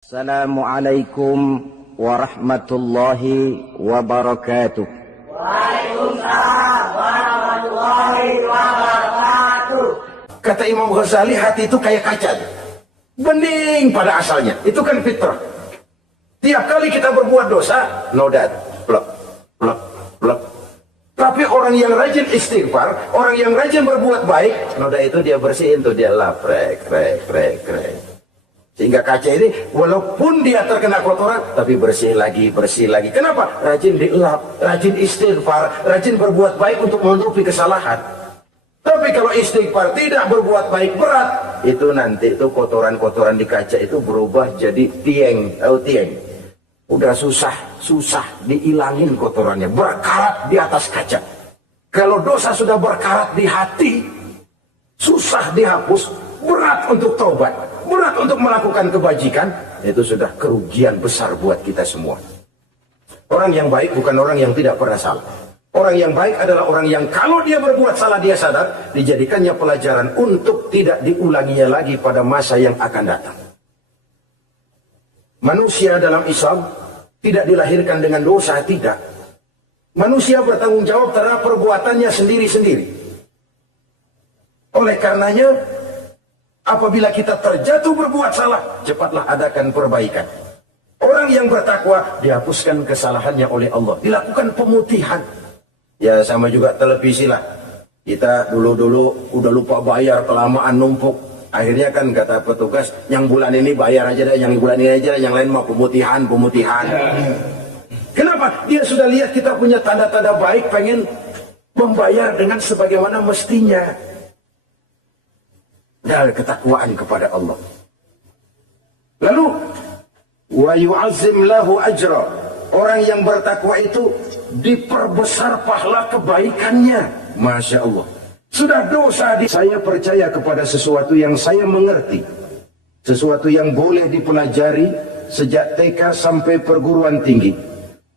Assalamualaikum warahmatullahi wabarakatuh. Waalaikumsalam warahmatullahi wabarakatuh. Kata Imam Ghazali, hati itu kayak kaca, bening pada asalnya. Itu kan fitrah. Tiap kali kita berbuat dosa, nodat, plek, plek, plek. Tapi orang yang rajin istighfar, orang yang rajin berbuat baik, noda itu dia bersihin tuh, dia lap, rek. Sehingga kaca ini walaupun dia terkena kotoran, tapi bersih lagi. Kenapa? Rajin dilap, rajin istighfar, rajin berbuat baik untuk menutupi kesalahan. Tapi kalau istighfar tidak berbuat baik, berat, itu nanti itu kotoran-kotoran di kaca itu berubah jadi tieng. Tahu tieng? Udah susah diilangin kotorannya, berkarat di atas kaca. Kalau dosa sudah berkarat di hati, susah dihapus, berat untuk taubat, berat untuk melakukan kebajikan, itu sudah kerugian besar buat kita semua. Orang yang baik bukan orang yang tidak pernah salah. Orang yang baik adalah orang yang kalau dia berbuat salah dia sadar, dijadikannya pelajaran untuk tidak diulanginya lagi pada masa yang akan datang. Manusia dalam Islam tidak dilahirkan dengan dosa, tidak. Manusia bertanggung jawab terhadap perbuatannya sendiri-sendiri. Oleh karenanya, apabila kita terjatuh berbuat salah, cepatlah adakan perbaikan. Orang yang bertakwa dihapuskan kesalahannya oleh Allah, dilakukan pemutihan. Ya sama juga televisi lah. Kita dulu udah lupa bayar, kelamaan numpuk. Akhirnya kan kata petugas, yang bulan ini bayar aja dah, yang bulan ini aja dah, yang lain mau pemutihan. Kenapa? Dia sudah lihat kita punya tanda-tanda baik, pengen membayar dengan sebagaimana mestinya. Dari ketakwaan kepada Allah. Lalu wa yu'azzim lahu ajra. Orang yang bertakwa itu diperbesar pahala kebaikannya. Masya Allah. Sudah dosa saya percaya kepada sesuatu yang saya mengerti. Sesuatu yang boleh dipelajari sejak TK sampai perguruan tinggi.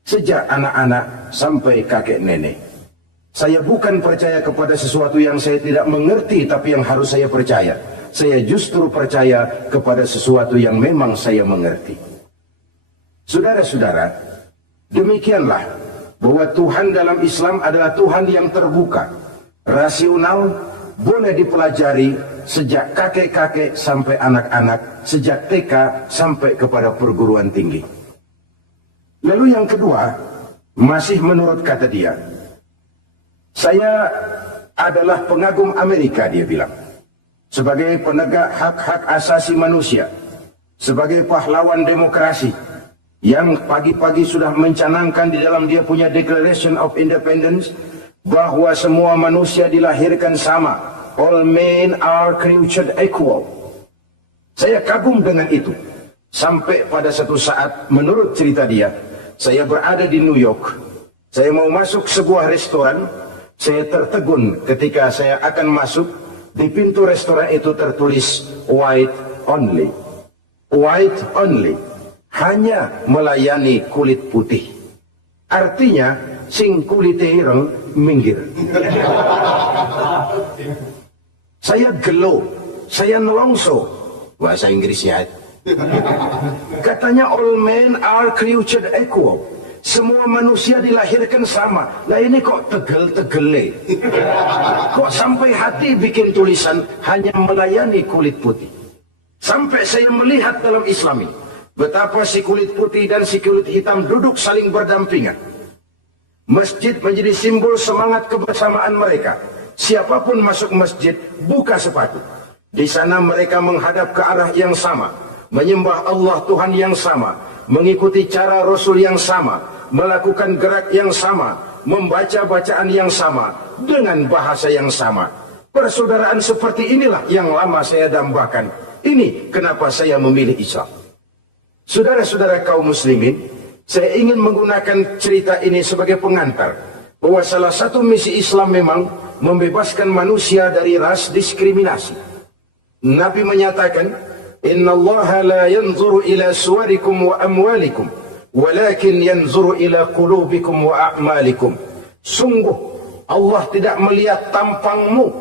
Sejak anak-anak sampai kakek nenek. Saya bukan percaya kepada sesuatu yang saya tidak mengerti tapi yang harus saya percaya. Saya justru percaya kepada sesuatu yang memang saya mengerti. Saudara-saudara, demikianlah bahwa Tuhan dalam Islam adalah Tuhan yang terbuka, rasional, boleh dipelajari sejak kakek-kakek sampai anak-anak, sejak TK sampai kepada perguruan tinggi. Lalu yang kedua, masih menurut kata dia, saya adalah pengagum Amerika, dia bilang. Sebagai penegak hak-hak asasi manusia. Sebagai pahlawan demokrasi. Yang pagi-pagi sudah mencanangkan di dalam dia punya Declaration of Independence. Bahwa semua manusia dilahirkan sama. All men are created equal. Saya kagum dengan itu. Sampai pada satu saat, menurut cerita dia, saya berada di New York. Saya mau masuk sebuah restoran. Saya tertegun ketika saya akan masuk. Di pintu restoran itu tertulis white only. White only. Hanya melayani kulit putih. Artinya sing kulite ireng minggir. Saya gelo, saya nelongso. Bahasa Inggrisnya. Katanya all men are created equal. Semua manusia dilahirkan sama. Lah ini kok tegel-tegele. Kok sampai hati bikin tulisan hanya melayani kulit putih. Sampai saya melihat dalam Islam ini, betapa si kulit putih dan si kulit hitam duduk saling berdampingan. Masjid menjadi simbol semangat kebersamaan mereka. Siapapun masuk masjid, buka sepatu. Di sana mereka menghadap ke arah yang sama. Menyembah Allah Tuhan yang sama. Mengikuti cara Rasul yang sama, melakukan gerak yang sama, membaca bacaan yang sama, dengan bahasa yang sama. Persaudaraan seperti inilah yang lama saya dambakan. Ini kenapa saya memilih Islam. Saudara-saudara kaum muslimin, saya ingin menggunakan cerita ini sebagai pengantar, bahwa salah satu misi Islam memang membebaskan manusia dari ras diskriminasi. Nabi menyatakan, Inna Allah la yanzuru ila suwarikum wa amwalikum, walakin yanzuru ila qulubikum wa a'malikum. Sungguh, Allah tidak melihat tampangmu,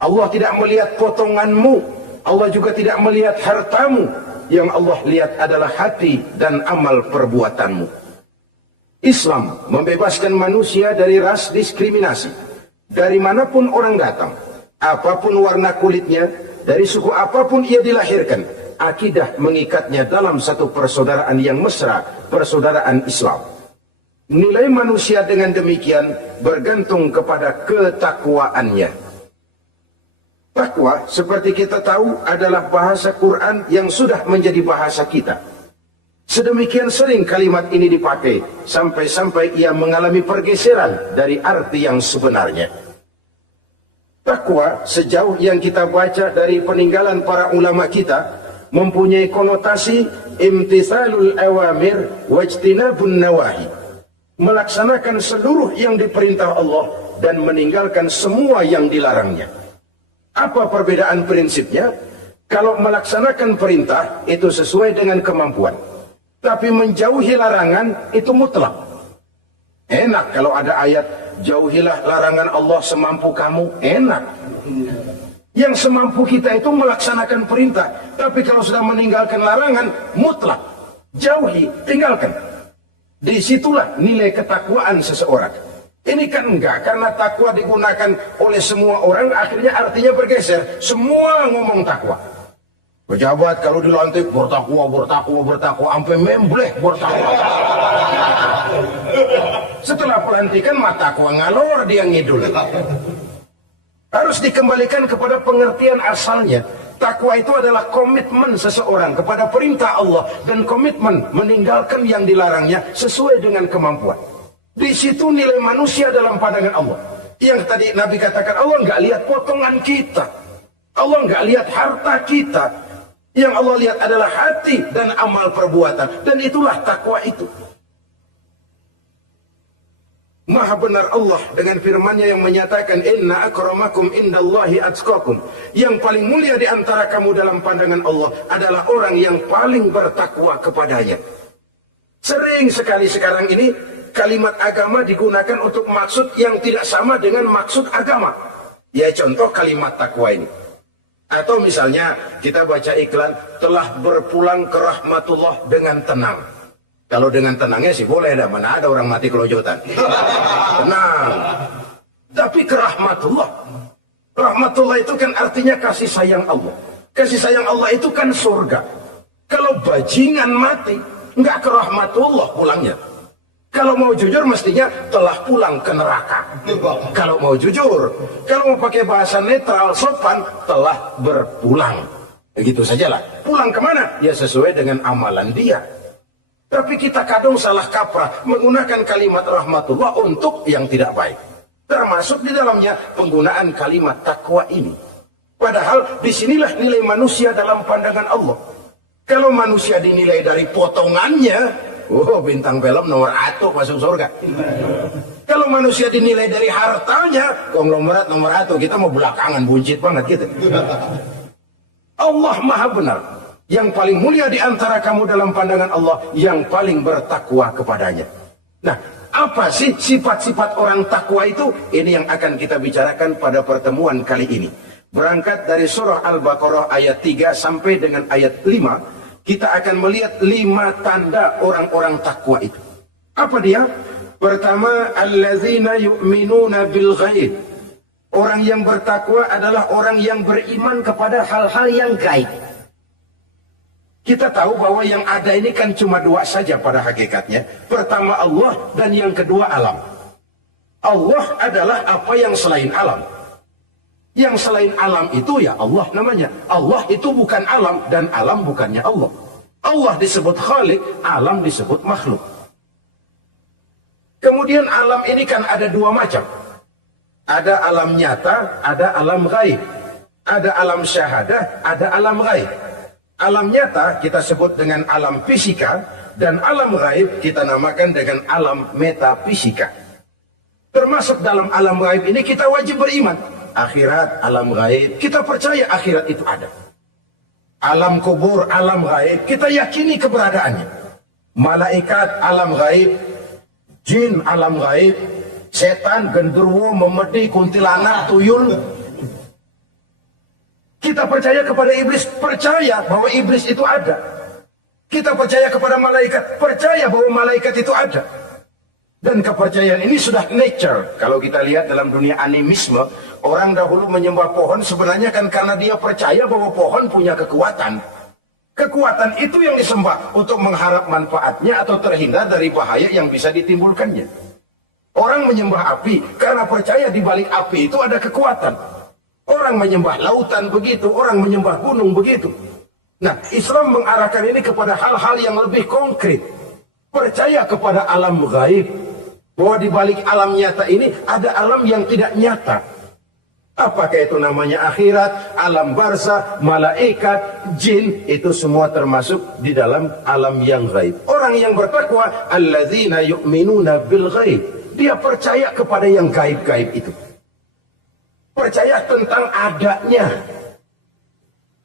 Allah tidak melihat potonganmu, Allah juga tidak melihat hartamu. yang Allah lihat adalah hati dan amal perbuatanmu. Islam membebaskan manusia dari ras diskriminasi. Dari manapun orang datang, apapun warna kulitnya, dari suku apapun ia dilahirkan, akidah mengikatnya dalam satu persaudaraan yang mesra, persaudaraan Islam. Nilai manusia dengan demikian bergantung kepada ketakwaannya. Takwa, seperti kita tahu, adalah bahasa Quran yang sudah menjadi bahasa kita. Sedemikian sering kalimat ini dipakai, sampai-sampai ia mengalami pergeseran dari arti yang sebenarnya. Takwa, sejauh yang kita baca dari peninggalan para ulama kita, mempunyai konotasi imtithalul awamir wajtinabun nawahi. Melaksanakan seluruh yang diperintah Allah dan meninggalkan semua yang dilarangnya. Apa perbedaan prinsipnya? Kalau melaksanakan perintah itu sesuai dengan kemampuan, tapi menjauhi larangan itu mutlak. Enak kalau ada ayat, jauhilah larangan Allah semampu kamu, enak. Yang semampu kita itu melaksanakan perintah, tapi kalau sudah meninggalkan larangan, mutlak. Jauhi, tinggalkan. Disitulah nilai ketakwaan seseorang. Ini kan enggak, karena takwa digunakan oleh semua orang, akhirnya artinya bergeser. Semua ngomong takwa. Pejabat kalau dilantik bertakwa, sampai membleh bertakwa. Setelah pelantikan takwa ngalor dia ngidul. Harus dikembalikan kepada pengertian asalnya. Takwa itu adalah komitmen seseorang kepada perintah Allah dan komitmen meninggalkan yang dilarangnya sesuai dengan kemampuan. Di situ nilai manusia dalam pandangan Allah. Yang tadi Nabi katakan, Allah nggak lihat potongan kita, Allah nggak lihat harta kita. Yang Allah lihat adalah hati dan amal perbuatan, dan itulah takwa itu. Maha benar Allah dengan firman-Nya yang menyatakan, Inna akramakum indallahi atqakum. Yang paling mulia di antara kamu dalam pandangan Allah adalah orang yang paling bertakwa kepadanya. Sering sekali sekarang ini kalimat agama digunakan untuk maksud yang tidak sama dengan maksud agama. Ya contoh kalimat takwa ini. Atau misalnya kita baca iklan, telah berpulang ke rahmatullah dengan tenang. Kalau dengan tenangnya sih boleh, dah mana ada orang mati kelojotan. Tenang. Tapi ke rahmatullah. Rahmatullah itu kan artinya kasih sayang Allah. Kasih sayang Allah itu kan surga. Kalau bajingan mati, nggak ke rahmatullah pulangnya. Kalau mau jujur mestinya telah pulang ke neraka. Kalau mau jujur, kalau mau pakai bahasa netral sopan, telah berpulang. Begitu sajalah. Pulang kemana? Ya sesuai dengan amalan dia. Tapi kita kadang salah kaprah menggunakan kalimat rahmatullah untuk yang tidak baik. Termasuk di dalamnya penggunaan kalimat takwa ini. Padahal disinilah nilai manusia dalam pandangan Allah. Kalau manusia dinilai dari potongannya, bintang film nomor 1 masuk surga. Kalau manusia dinilai dari hartanya, konglomerat nomor 1, kita mau belakangan, buncit banget gitu. Allah maha benar. Yang paling mulia di antara kamu dalam pandangan Allah, yang paling bertakwa kepadanya. Nah, apa sih sifat-sifat orang takwa itu? Ini yang akan kita bicarakan pada pertemuan kali ini. Berangkat dari surah Al-Baqarah ayat 3 sampai dengan ayat 5, kita akan melihat 5 tanda orang-orang takwa itu. Apa dia? Pertama, allazina yu'minuna bil ghaib. Orang yang bertakwa adalah orang yang beriman kepada hal-hal yang gaib. Kita tahu bahwa yang ada ini kan cuma 2 saja pada hakikatnya. Pertama Allah dan yang kedua alam. Allah adalah apa yang selain alam. Yang selain alam itu ya Allah namanya. Allah itu bukan alam dan alam bukannya Allah. Allah disebut Khalik, alam disebut makhluk. Kemudian alam ini kan ada 2 macam. Ada alam nyata, ada alam gaib. Ada alam syahadah, ada alam gaib. Alam nyata kita sebut dengan alam fisika, dan alam gaib kita namakan dengan alam metafisika. Termasuk dalam alam gaib ini kita wajib beriman. Akhirat, alam gaib, kita percaya akhirat itu ada. Alam kubur, alam gaib, kita yakini keberadaannya. Malaikat, alam gaib. Jin, alam gaib. Setan, genderuwo, memedi, kuntilanak, tuyul. Kita percaya kepada iblis, percaya bahwa iblis itu ada. Kita percaya kepada malaikat, percaya bahwa malaikat itu ada. Dan kepercayaan ini sudah nature. Kalau kita lihat dalam dunia animisme, orang dahulu menyembah pohon sebenarnya kan karena dia percaya bahwa pohon punya kekuatan. Kekuatan itu yang disembah untuk mengharap manfaatnya atau terhindar dari bahaya yang bisa ditimbulkannya. Orang menyembah api karena percaya di balik api itu ada kekuatan. Orang menyembah lautan begitu, orang menyembah gunung begitu. Nah, Islam mengarahkan ini kepada hal-hal yang lebih konkret. Percaya kepada alam gaib. Bahwa di balik alam nyata ini ada alam yang tidak nyata. Apakah itu namanya akhirat, alam barzah, malaikat, jin, itu semua termasuk di dalam alam yang gaib. Orang yang bertakwa, alladzina yu'minuna bil gaib. Dia percaya kepada yang gaib-gaib itu. Percaya tentang adanya.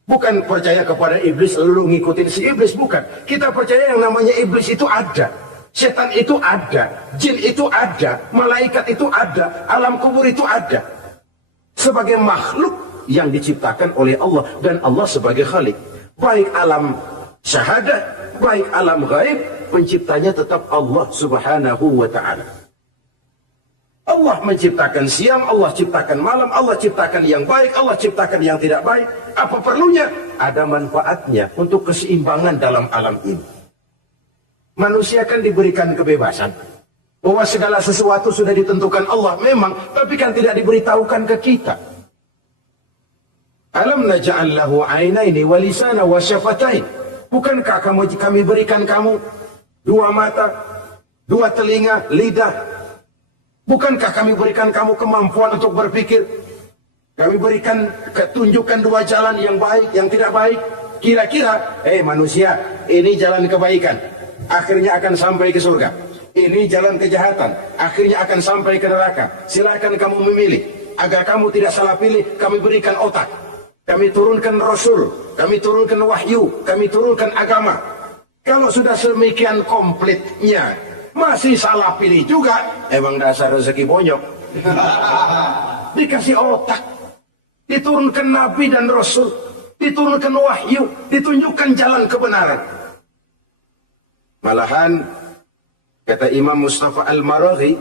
Bukan percaya kepada iblis lalu ngikutin si iblis, bukan. Kita percaya yang namanya iblis itu ada. Setan itu ada, jin itu ada, malaikat itu ada, alam kubur itu ada. Sebagai makhluk yang diciptakan oleh Allah dan Allah sebagai khalik. Baik alam syahadat, baik alam gaib, penciptanya tetap Allah Subhanahu wa ta'ala. Allah menciptakan siang, Allah ciptakan malam, Allah ciptakan yang baik, Allah ciptakan yang tidak baik. Apa perlunya? Ada manfaatnya untuk keseimbangan dalam alam ini. Manusia kan diberikan kebebasan. Bahwa segala sesuatu sudah ditentukan Allah memang, tapi kan tidak diberitahukan ke kita. Alam naj'al lahu 'ainaini wa lisana wa syafatain. Bukankah kami berikan kamu dua mata, dua telinga, lidah? Bukankah kami berikan kamu kemampuan untuk berpikir? Kami berikan ketunjukan dua jalan yang baik, yang tidak baik. Kira-kira, manusia, ini jalan kebaikan. Akhirnya akan sampai ke surga. Ini jalan kejahatan. Akhirnya akan sampai ke neraka. Silakan kamu memilih. Agar kamu tidak salah pilih, kami berikan otak. Kami turunkan Rasul. Kami turunkan wahyu. Kami turunkan agama. Kalau sudah semikian komplitnya, masih salah pilih juga, emang dasar rezeki bonyok. Dikasih otak, diturunkan Nabi dan Rasul, diturunkan wahyu, ditunjukkan jalan kebenaran. Malahan, kata Imam Mustafa Al-Maraghi,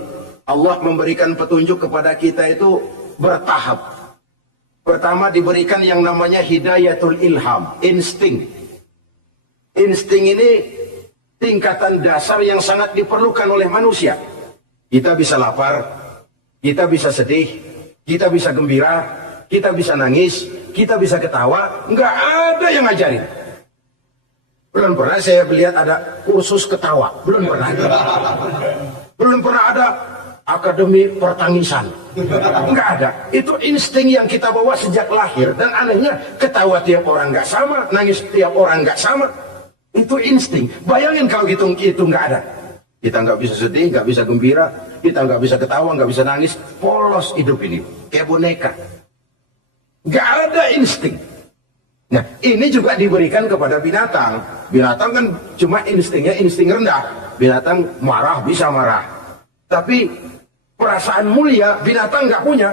Allah memberikan petunjuk kepada kita itu bertahap. Pertama diberikan yang namanya hidayatul ilham, insting. Insting ini tingkatan dasar yang sangat diperlukan oleh manusia. Kita bisa lapar, kita bisa sedih, kita bisa gembira, kita bisa nangis, kita bisa ketawa. Nggak ada yang ngajarin. Belum pernah saya melihat ada kursus ketawa. Belum pernah ada. Belum pernah ada akademi pertangisan. Nggak ada. Itu insting yang kita bawa sejak lahir. Dan anehnya ketawa tiap orang nggak sama, nangis tiap orang nggak sama. Itu insting. Bayangin kalau itu nggak ada. Kita nggak bisa sedih, nggak bisa gembira, kita nggak bisa ketawa, nggak bisa nangis. Polos hidup ini, kayak boneka. Nggak ada insting. Nah, ini juga diberikan kepada binatang. Binatang kan cuma instingnya insting rendah. Binatang marah bisa marah. Tapi perasaan mulia binatang nggak punya.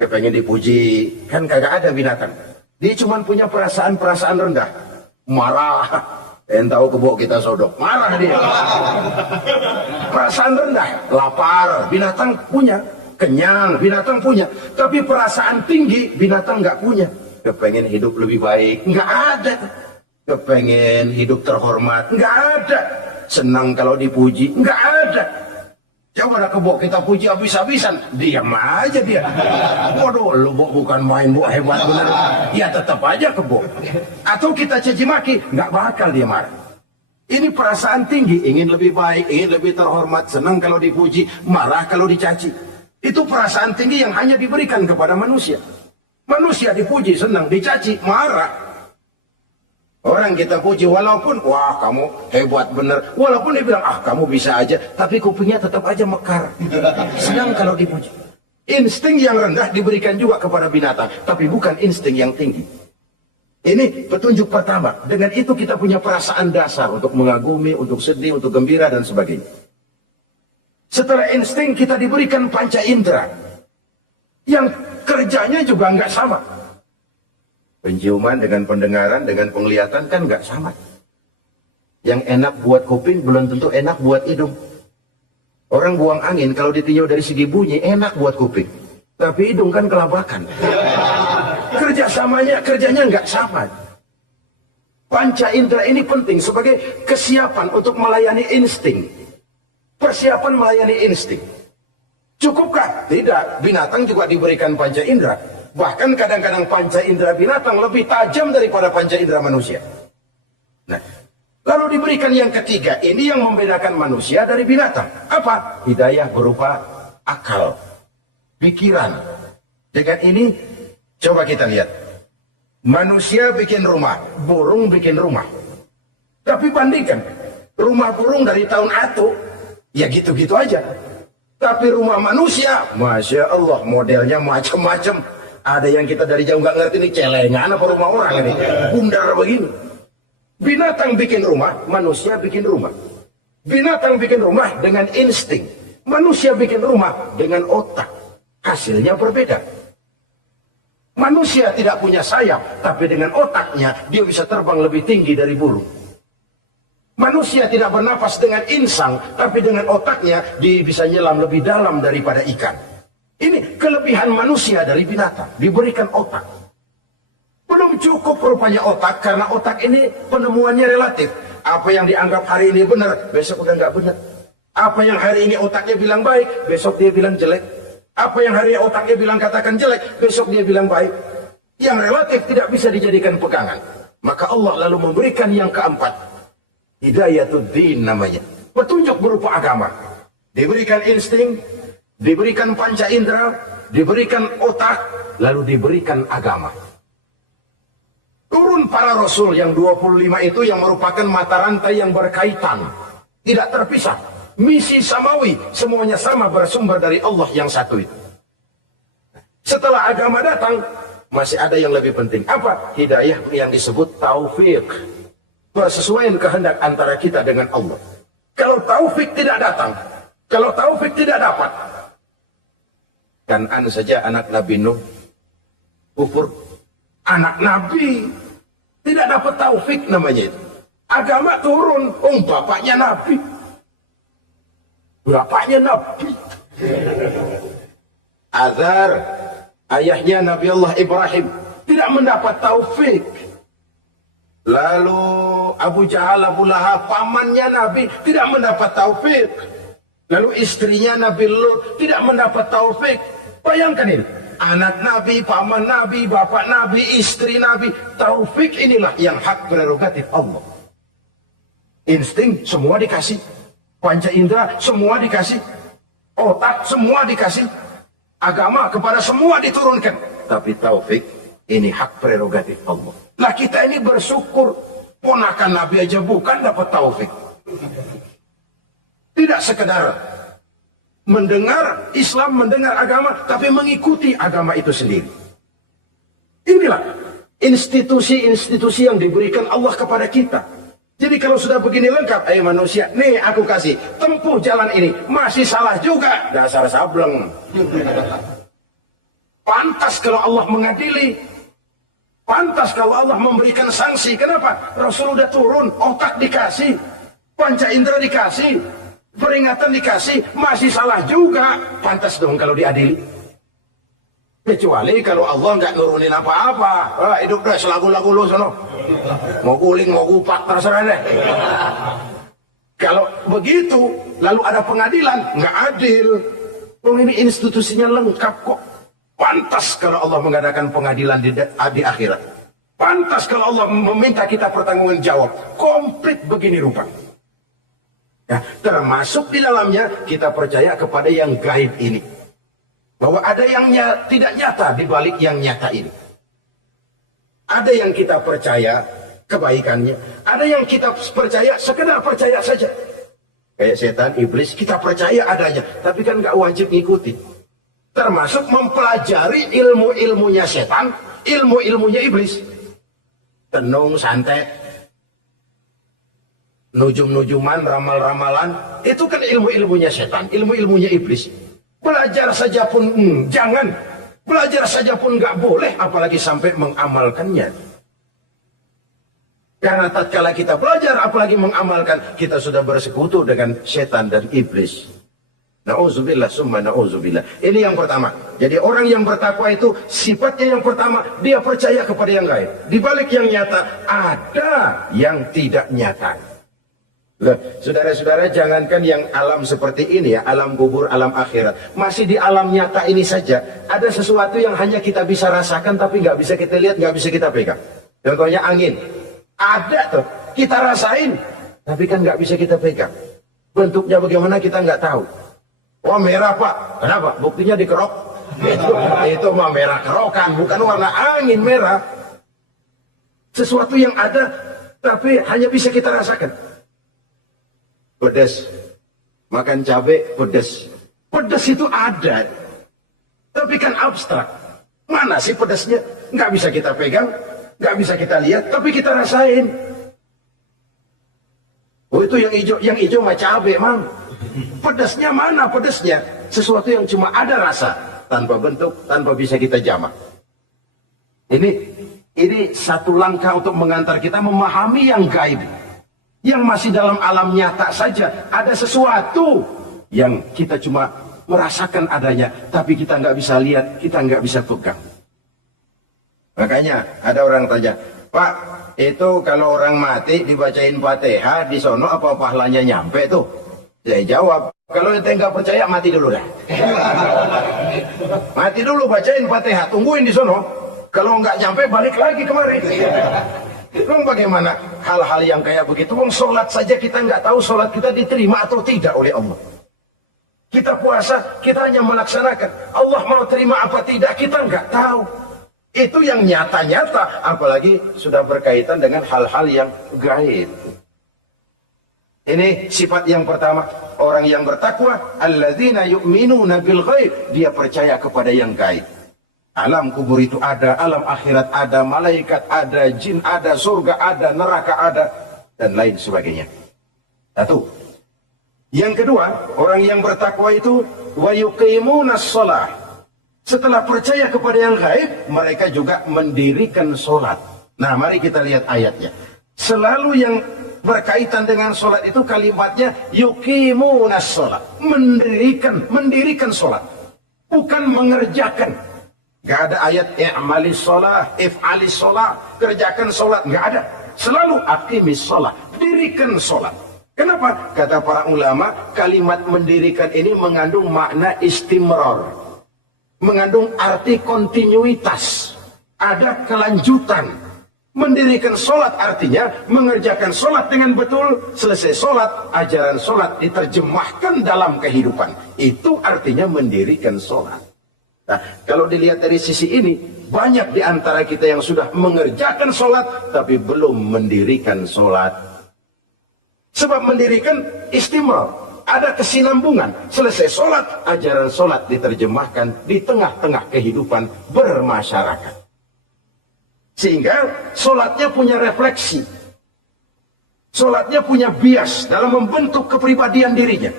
Kepengen dipuji, kan kagak ada binatang. Dia cuma punya perasaan-perasaan rendah. Marah, tahu kebo kita sodok, marah dia. Perasaan rendah, lapar, binatang punya. Kenyang, binatang punya. Tapi perasaan tinggi, binatang nggak punya. Kepengen hidup lebih baik, nggak ada. Kepengen hidup terhormat, nggak ada. Senang kalau dipuji, nggak ada. Coba kebo kita puji habis-habisan, diam aja dia. Waduh, lu bukan main hebat bener. Ya tetap aja kebo. Atau kita caci maki, nggak bakal dia marah. Ini perasaan tinggi, ingin lebih baik, ingin lebih terhormat, senang kalau dipuji, marah kalau dicaci. Itu perasaan tinggi yang hanya diberikan kepada manusia. Manusia dipuji, senang, dicaci, marah. Orang kita puji walaupun, wah kamu hebat bener. Walaupun dia bilang, kamu bisa aja. Tapi kupingnya tetap aja mekar. Senang kalau dipuji. Insting yang rendah diberikan juga kepada binatang. Tapi bukan insting yang tinggi. Ini petunjuk pertama. Dengan itu kita punya perasaan dasar untuk mengagumi, untuk sedih, untuk gembira, dan sebagainya. Setelah insting kita diberikan panca indera. Yang kerjanya juga nggak sama. Penciuman dengan pendengaran, dengan penglihatan kan nggak sama. Yang enak buat kuping belum tentu enak buat hidung. Orang buang angin kalau ditinjau dari segi bunyi enak buat kuping. Tapi hidung kan kelabakan. Kerjanya nggak sama. Panca indera ini penting sebagai kesiapan untuk melayani insting. Persiapan melayani insting. Cukupkah? Tidak. Binatang juga diberikan panca indera. Bahkan kadang-kadang panca indera binatang lebih tajam daripada panca indera manusia. Nah, lalu diberikan yang ketiga, ini yang membedakan manusia dari binatang. Apa? Hidayah berupa akal, pikiran. Dengan ini, coba kita lihat. Manusia bikin rumah, burung bikin rumah. Tapi bandingkan, rumah burung dari tahun atu, ya gitu-gitu aja. Tapi rumah manusia, Masya Allah, modelnya macam-macam. Ada yang kita dari jauh nggak ngerti, ini celengan apa rumah orang ini. Bundar begini. Binatang bikin rumah, manusia bikin rumah. Binatang bikin rumah dengan insting. Manusia bikin rumah dengan otak. Hasilnya berbeda. Manusia tidak punya sayap, tapi dengan otaknya dia bisa terbang lebih tinggi dari burung. Manusia tidak bernafas dengan insang, tapi dengan otaknya dia bisa nyelam lebih dalam daripada ikan. Ini kelebihan manusia dari binatang, diberikan otak. Belum cukup rupanya otak, karena otak ini penemuannya relatif. Apa yang dianggap hari ini benar, besok udah nggak benar. Apa yang hari ini otaknya bilang baik, besok dia bilang jelek. Apa yang hari ini otaknya bilang katakan jelek, besok dia bilang baik. Yang relatif tidak bisa dijadikan pegangan. Maka Allah lalu memberikan yang keempat. Hidayatuddin namanya. Petunjuk berupa agama. Diberikan insting, diberikan panca indera, diberikan otak, lalu diberikan agama. Turun para rasul yang 25 itu yang merupakan mata rantai yang berkaitan. Tidak terpisah. Misi samawi, semuanya sama bersumber dari Allah yang satu itu. Setelah agama datang, masih ada yang lebih penting. Apa? Hidayah yang disebut taufik. Persesuaian kehendak antara kita dengan Allah. Kalau taufik tidak datang, kalau taufik tidak dapat, Kan'an saja anak Nabi Nuh kufur. Anak Nabi tidak dapat taufik namanya itu. Agama turun, bapaknya Nabi. Bapaknya Nabi. Azar, ayahnya Nabi Allah Ibrahim, tidak mendapat taufik. Lalu Abu Jahal, Abu Lahab, pamannya Nabi, tidak mendapat taufik. Lalu istrinya Nabi Lut tidak mendapat taufik. Bayangkan ini, anak Nabi, paman Nabi, bapak Nabi, istri Nabi. Taufik inilah yang hak prerogatif Allah. Insting semua dikasih. Panca indera semua dikasih. Otak semua dikasih. Agama kepada semua diturunkan. Tapi taufik ini hak prerogatif Allah. Lah kita ini bersyukur. Ponakan Nabi aja bukan dapat taufik. Tidak sekedar mendengar Islam, mendengar agama, tapi mengikuti agama itu sendiri. Inilah institusi-institusi yang diberikan Allah kepada kita. Jadi kalau sudah begini lengkap, manusia, nih aku kasih, tempuh jalan ini, masih salah juga, dasar sableng. Pantas kalau Allah mengadili, pantas kalau Allah memberikan sanksi. Kenapa? Rasul udah turun, otak dikasih, panca indera dikasih, peringatan dikasih, masih salah juga. Pantas dong kalau diadili. Kecuali kalau Allah nggak nurunin apa-apa. Hidup dah selagu-lagu lu sono. Mau guling, mau kupak, terserah deh. Kalau begitu, lalu ada pengadilan, nggak adil. Ini institusinya lengkap kok. Pantas kalau Allah mengadakan pengadilan di akhirat. Pantas kalau Allah meminta kita pertanggungan jawab. Komplit begini rupa. Ya, termasuk di dalamnya kita percaya kepada yang gaib ini. Bahwa ada yang tidak nyata di balik yang nyata ini. Ada yang kita percaya kebaikannya. Ada yang kita percaya sekedar percaya saja. Kayak setan, iblis, kita percaya adanya. Tapi kan nggak wajib ngikuti. Termasuk mempelajari ilmu-ilmunya setan, ilmu-ilmunya iblis. Tenung, santet, nujum-nujuman, ramal-ramalan. Itu kan ilmu-ilmunya setan, ilmu-ilmunya iblis. Belajar saja pun jangan. Belajar saja pun nggak boleh, apalagi sampai mengamalkannya. Karena tatkala kita belajar, apalagi mengamalkan, kita sudah bersekutu dengan setan dan iblis. Na'udzubillah summa na'udzubillah. Ini yang pertama. Jadi orang yang bertakwa itu sifatnya yang pertama, dia percaya kepada yang gaib. Di balik yang nyata ada yang tidak nyata. Saudara-saudara, jangankan yang alam seperti ini ya, alam kubur, alam akhirat. Masih di alam nyata ini saja, ada sesuatu yang hanya kita bisa rasakan tapi nggak bisa kita lihat, nggak bisa kita pegang. Contohnya angin. Ada tuh, kita rasain, tapi kan nggak bisa kita pegang. Bentuknya bagaimana kita nggak tahu. Wah merah pak, kenapa? Buktinya dikerok. Itu mah merah kerokan, bukan warna angin merah. Sesuatu yang ada, tapi hanya bisa kita rasakan. Pedas, makan cabai pedas. Pedas itu ada, tapi kan abstrak. Mana sih pedasnya? Nggak bisa kita pegang, nggak bisa kita lihat, tapi kita rasain. Oh itu yang hijau mah cabai, Mam. Pedasnya mana pedasnya? Sesuatu yang cuma ada rasa, tanpa bentuk, tanpa bisa kita jamah. Ini satu langkah untuk mengantar kita memahami yang gaib. Yang masih dalam alam nyata saja, ada sesuatu yang kita cuma merasakan adanya, tapi kita nggak bisa lihat, kita nggak bisa pegang. Makanya ada orang tanya, Pak, itu kalau orang mati dibacain Fatihah di sono apa pahalanya nyampe tuh? Saya jawab, kalau ente nggak percaya mati dulu dah. Mati dulu bacain Fatihah, tungguin di sono. Kalau nggak nyampe balik lagi kemari. Memang bagaimana hal-hal yang kayak begitu? Wong sholat saja kita nggak tahu sholat kita diterima atau tidak oleh Allah. Kita puasa, kita hanya melaksanakan. Allah mau terima apa tidak, kita nggak tahu. Itu yang nyata-nyata, apalagi sudah berkaitan dengan hal-hal yang gaib. Ini sifat yang pertama, orang yang bertakwa, alladzina yu'minuna bil ghaib, dia percaya kepada yang gaib. Alam kubur itu ada, alam akhirat ada, malaikat ada, jin ada, surga ada, neraka ada, dan lain sebagainya. Satu. Yang kedua, orang yang bertakwa itu wa yuqimunas shalah. Setelah percaya kepada yang gaib, mereka juga mendirikan sholat. Nah, mari kita lihat ayatnya. Selalu yang berkaitan dengan sholat itu kalimatnya yuqimunas shalah. Mendirikan sholat. Bukan mengerjakan. Gak ada ayat i'malis sholah, if'alis sholah, kerjakan sholat. Gak ada. Selalu aqimis sholah, dirikan sholat. Kenapa? Kata para ulama, kalimat mendirikan ini mengandung makna istimrar. Mengandung arti kontinuitas. Ada kelanjutan. Mendirikan sholat artinya mengerjakan sholat dengan betul. Selesai sholat, ajaran sholat diterjemahkan dalam kehidupan. Itu artinya mendirikan sholat. Nah, kalau dilihat dari sisi ini, banyak di antara kita yang sudah mengerjakan sholat, tapi belum mendirikan sholat. Sebab mendirikan istimrar, ada kesinambungan. Selesai sholat, ajaran sholat diterjemahkan di tengah-tengah kehidupan bermasyarakat. Sehingga sholatnya punya refleksi. Sholatnya punya bias dalam membentuk kepribadian dirinya.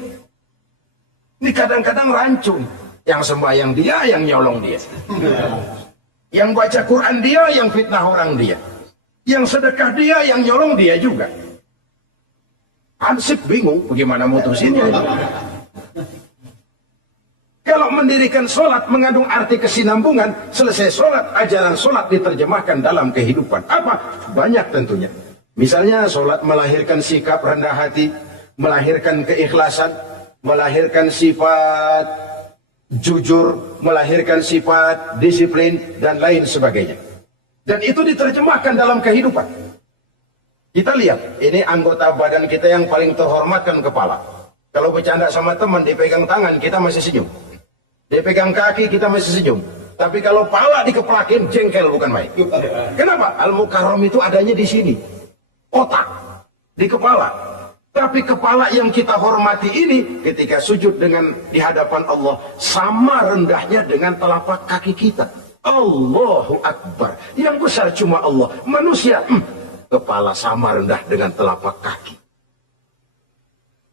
Ini kadang-kadang rancu. Yang sembahyang dia, yang nyolong dia. Yang baca Quran dia, yang fitnah orang dia. Yang sedekah dia, yang nyolong dia juga. Ansip bingung bagaimana mutusinnya. Kalau mendirikan sholat mengandung arti kesinambungan, selesai sholat, ajaran sholat diterjemahkan dalam kehidupan. Apa? Banyak tentunya. Misalnya sholat melahirkan sikap rendah hati, melahirkan keikhlasan, melahirkan sifat jujur, melahirkan sifat disiplin, dan lain sebagainya. Dan itu diterjemahkan dalam kehidupan. Kita lihat, ini anggota badan kita yang paling terhormat kan kepala. Kalau bercanda sama teman, dipegang tangan, kita masih senyum. Dipegang kaki, kita masih senyum. Tapi kalau pala dikeplakin, jengkel bukan main. Kenapa? Al-Mukarram itu adanya di sini. Otak, di kepala. Tapi kepala yang kita hormati ini, ketika sujud dengan di hadapan Allah, sama rendahnya dengan telapak kaki kita. Allahu Akbar. Yang besar cuma Allah. Manusia, kepala sama rendah dengan telapak kaki.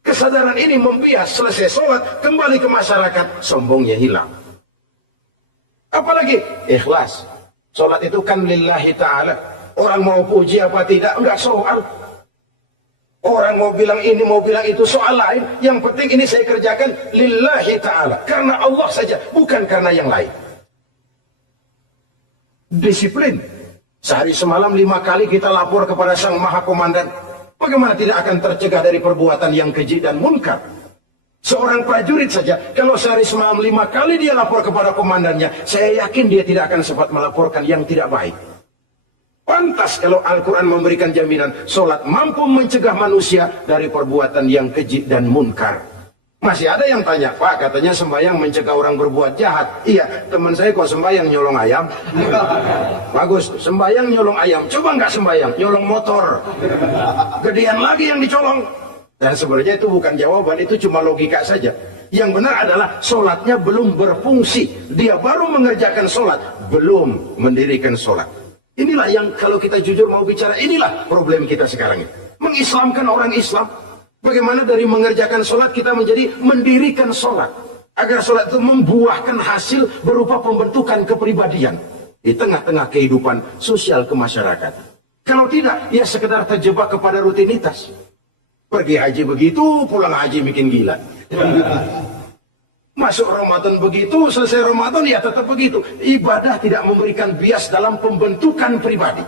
Kesadaran ini membias, selesai sholat, kembali ke masyarakat, sombongnya hilang. Apalagi ikhlas. Sholat itu kan lillahi ta'ala. Orang mau puji apa tidak, enggak soal. Orang mau bilang ini, mau bilang itu, soal lain. Yang penting ini saya kerjakan lillahi ta'ala. Karena Allah saja, bukan karena yang lain. Disiplin. Sehari semalam 5 kali kita lapor kepada Sang Maha Komandan. Bagaimana tidak akan tercegah dari perbuatan yang keji dan munkar? Seorang prajurit saja, kalau sehari semalam 5 kali dia lapor kepada komandannya, saya yakin dia tidak akan sempat melaporkan yang tidak baik. Pantas kalau Al-Quran memberikan jaminan, solat mampu mencegah manusia dari perbuatan yang keji dan munkar. Masih ada yang tanya, Pak, katanya sembahyang mencegah orang berbuat jahat. Iya, teman saya kok sembahyang nyolong ayam. Bagus, sembahyang nyolong ayam. Coba nggak sembahyang, nyolong motor. Gedean lagi yang dicolong. Dan sebenarnya itu bukan jawaban, itu cuma logika saja. Yang benar adalah solatnya belum berfungsi. Dia baru mengerjakan solat, belum mendirikan solat. Inilah yang kalau kita jujur mau bicara, inilah problem kita sekarang ini. Mengislamkan orang Islam. Bagaimana dari mengerjakan solat kita menjadi mendirikan solat. Agar solat itu membuahkan hasil berupa pembentukan kepribadian. Di tengah-tengah kehidupan sosial kemasyarakatan. Kalau tidak, ya sekedar terjebak kepada rutinitas. Pergi haji begitu, pulang haji bikin gila. Masuk Ramadan begitu, selesai Ramadan ya tetap begitu. Ibadah tidak memberikan bias dalam pembentukan pribadi.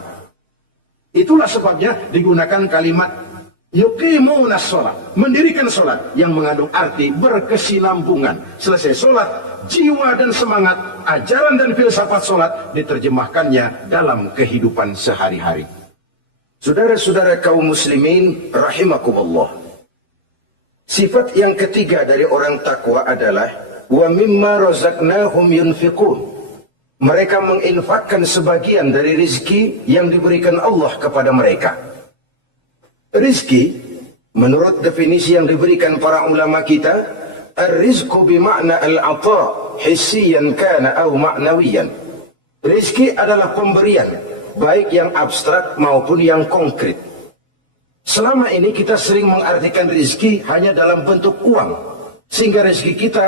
Itulah sebabnya digunakan kalimat yuqimunas sholat, mendirikan sholat yang mengandung arti berkesinambungan. Selesai sholat, jiwa dan semangat, ajaran dan filsafat sholat diterjemahkannya dalam kehidupan sehari-hari. Saudara-saudara kaum muslimin rahimakumullah. Sifat yang ketiga dari orang takwa adalah wa mimma razaqnahum yunfiqun. Mereka menginfakkan sebagian dari rizki yang diberikan Allah kepada mereka. Rizki, menurut definisi yang diberikan para ulama kita, ar-rizqu bima'na al-'ata' hissiyan kana aw ma'nawiyan. Rizki adalah pemberian, baik yang abstrak maupun yang konkret. Selama ini kita sering mengartikan rezeki hanya dalam bentuk uang, sehingga rezeki kita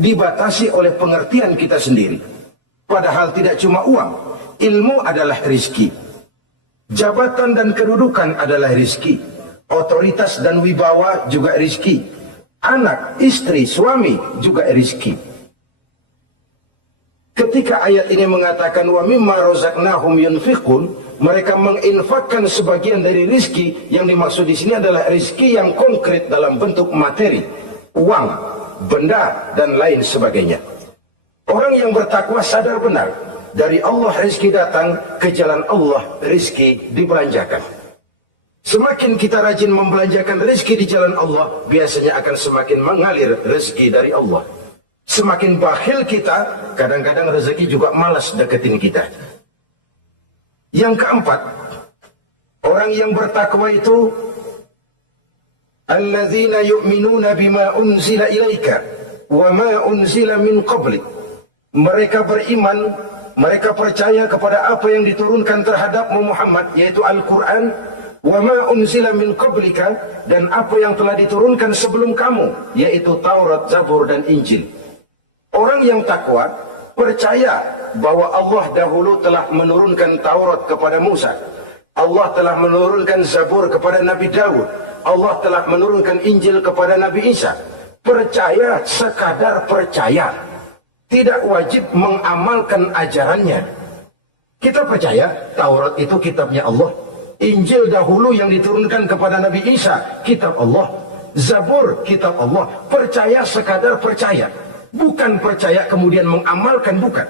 dibatasi oleh pengertian kita sendiri. Padahal tidak cuma uang, ilmu adalah rezeki, jabatan dan kedudukan adalah rezeki, otoritas dan wibawa juga rezeki, anak, istri, suami juga rezeki. Ketika ayat ini mengatakan wa mimma razaqnahum yunfiqun, mereka menginfakkan sebagian dari rizki, yang dimaksud di sini adalah rizki yang konkret dalam bentuk materi, uang, benda, dan lain sebagainya. Orang yang bertakwa sadar benar, dari Allah rizki datang, ke jalan Allah rizki dibelanjakan. Semakin kita rajin membelanjakan rizki di jalan Allah, biasanya akan semakin mengalir rizki dari Allah. Semakin bakhil kita, kadang-kadang rezeki juga malas deketin kita. Yang keempat, orang yang bertakwa itu alladzina yu'minuna bima unzila ilaika wa ma unzila min qablik. Mereka beriman, mereka percaya kepada apa yang diturunkan terhadap Muhammad, yaitu Al-Quran, wa ma unzila min qablika, dan apa yang telah diturunkan sebelum kamu, yaitu Taurat, Zabur, dan Injil. Orang yang takwa percaya bahwa Allah dahulu telah menurunkan Taurat kepada Musa, Allah telah menurunkan Zabur kepada Nabi Daud, Allah telah menurunkan Injil kepada Nabi Isa. Percaya sekadar percaya, tidak wajib mengamalkan ajarannya. Kita percaya Taurat itu kitabnya Allah, Injil dahulu yang diturunkan kepada Nabi Isa kitab Allah, Zabur kitab Allah. Percaya sekadar percaya, bukan percaya kemudian mengamalkan, bukan.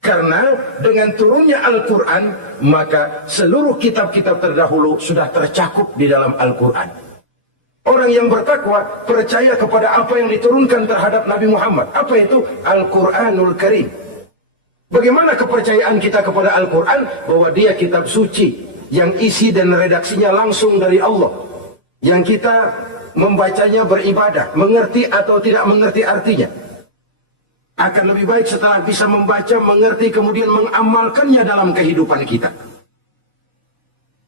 Karena dengan turunnya Al-Quran, maka seluruh kitab-kitab terdahulu sudah tercakup di dalam Al-Quran. Orang yang bertakwa percaya kepada apa yang diturunkan terhadap Nabi Muhammad. Apa itu? Al-Quranul Karim. Bagaimana kepercayaan kita kepada Al-Quran? Bahwa dia kitab suci, yang isi dan redaksinya langsung dari Allah, yang kita membacanya beribadah, mengerti atau tidak mengerti artinya. Akan lebih baik setelah bisa membaca, mengerti, kemudian mengamalkannya dalam kehidupan kita.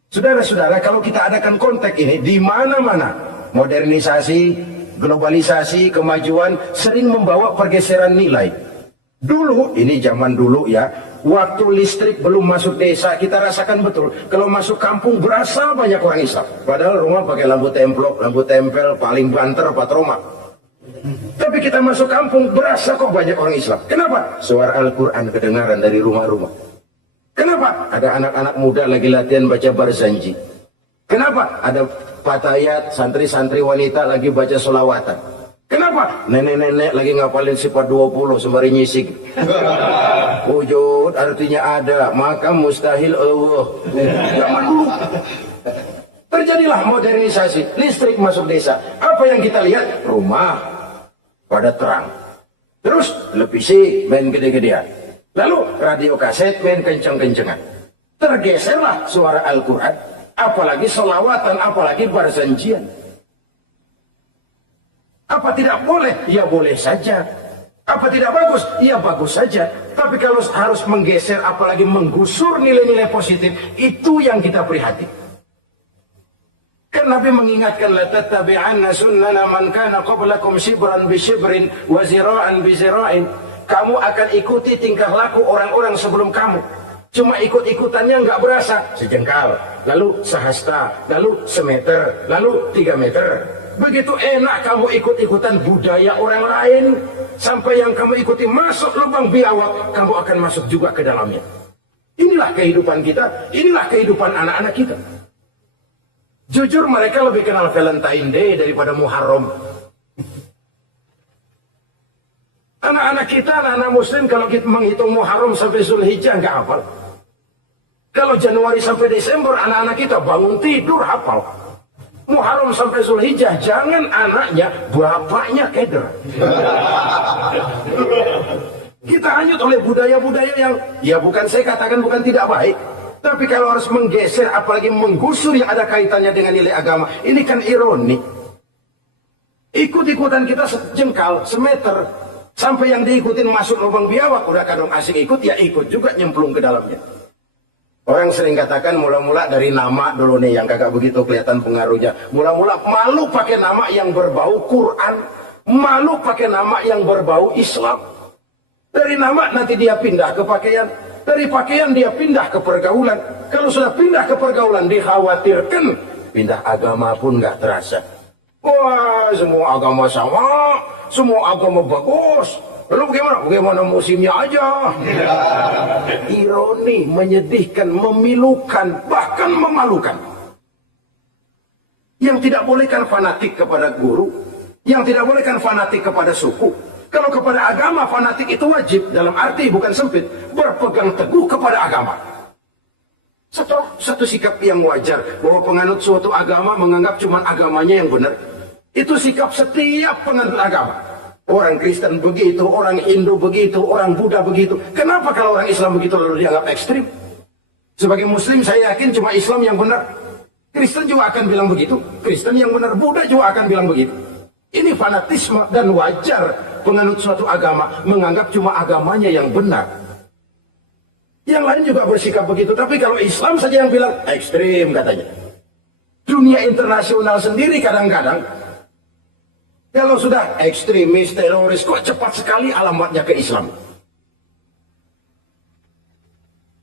Saudara-saudara, kalau kita adakan konteks ini, di mana-mana modernisasi, globalisasi, kemajuan sering membawa pergeseran nilai. Dulu, ini zaman dulu ya, Waktu listrik belum masuk desa, kita rasakan betul. Kalau masuk kampung berasa banyak orang Islam. Padahal rumah pakai lampu templok, lampu tempel, paling banter, patroma. Tapi kita masuk kampung berasa kok banyak orang Islam. Kenapa? Suara Al-Quran kedengaran dari rumah-rumah. Kenapa? Ada anak-anak muda lagi latihan baca barzanji. Kenapa? Ada fatayat, santri-santri wanita lagi baca solawatan. Kenapa? Nenek-nenek lagi ngapalin sifat 20 sembari nyisik. Wujud artinya ada, maka mustahil Allah. Zaman dulu terjadilah modernisasi, listrik masuk desa. Apa yang kita lihat? Rumah pada terang. Terus televisi main gede-gedean. Lalu radio kaset main kenceng-kencengan. Tergeserlah suara Al-Quran, apalagi selawatan, apalagi barzanjian. Apa tidak boleh? Ya boleh saja. Apa tidak bagus? Ya bagus saja. Tapi kalau harus menggeser, apalagi menggusur nilai-nilai positif, itu yang kita prihatin. Kan Nabi mengingatkan, la tattabi'anna sunnana man kana qablakum shibran bi shibrin wa zira'an bi zira'in. Kamu akan ikuti tingkah laku orang-orang sebelum kamu. Cuma ikut-ikutannya nggak berasa. Sejengkal, lalu sehasta, lalu semeter, lalu 3 meter. Begitu enak kamu ikut-ikutan budaya orang lain, sampai yang kamu ikuti masuk lubang biawak, kamu akan masuk juga ke dalamnya. Inilah kehidupan kita, inilah kehidupan anak-anak kita. Jujur mereka lebih kenal Valentine Day daripada Muharram. Anak-anak kita, anak-anak muslim, kalau kita menghitung Muharram sampai Zulhijjah nggak hafal. Kalau Januari sampai Desember, anak-anak kita bangun tidur hafal. Muharram sampai Zulhijjah, jangan anaknya, bapaknya keder. Kita hanyut oleh budaya-budaya yang, ya bukan saya katakan bukan tidak baik, tapi kalau harus menggeser, apalagi menggusur yang ada kaitannya dengan nilai agama, ini kan ironi. Ikut-ikutan kita sejengkal, semeter, sampai yang diikutin masuk lubang biawak, udah kadang asing ikut, ya ikut juga nyemplung ke dalamnya. Orang sering katakan mula-mula dari nama dulu nih yang kagak begitu kelihatan pengaruhnya. Mula-mula malu pakai nama yang berbau Quran, malu pakai nama yang berbau Islam. Dari nama nanti dia pindah ke pakaian, dari pakaian dia pindah ke pergaulan. Kalau sudah pindah ke pergaulan dikhawatirkan pindah agama pun nggak terasa. Wah, semua agama sama, semua agama bagus. Lalu bagaimana? Bagaimana musimnya aja. Ironi, menyedihkan, memilukan, bahkan memalukan. Yang tidak boleh kan fanatik kepada guru, yang tidak boleh kan fanatik kepada suku. Kalau kepada agama fanatik itu wajib, dalam arti bukan sempit, berpegang teguh kepada agama. Satu sikap yang wajar, bahwa penganut suatu agama menganggap cuma agamanya yang benar. Itu sikap setiap penganut agama. Orang Kristen begitu, orang Hindu begitu, orang Buddha begitu. Kenapa kalau orang Islam begitu lalu dianggap ekstrim? Sebagai Muslim saya yakin cuma Islam yang benar. Kristen juga akan bilang begitu. Kristen yang benar, Buddha juga akan bilang begitu. Ini fanatisme dan wajar penganut suatu agama menganggap cuma agamanya yang benar. Yang lain juga bersikap begitu. Tapi kalau Islam saja yang bilang ekstrim katanya. Dunia internasional sendiri kadang-kadang kalau sudah ekstremis, teroris, kok cepat sekali alamatnya ke Islam.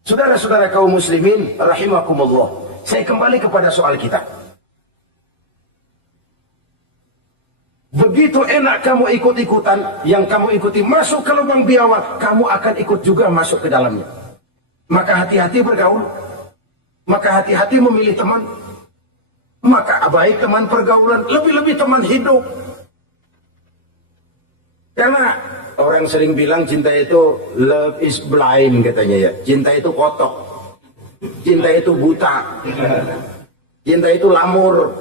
Saudara-saudara kaum muslimin, rahimakumullah. Saya kembali kepada soal kita. Begitu enak kamu ikut-ikutan, yang kamu ikuti masuk ke lubang biawak, kamu akan ikut juga masuk ke dalamnya. Maka hati-hati bergaul. Maka hati-hati memilih teman. Maka baik teman pergaulan, lebih-lebih teman hidup. Karena orang sering bilang cinta itu love is blind katanya ya. Cinta itu kotok. Cinta itu buta. Cinta itu lamur.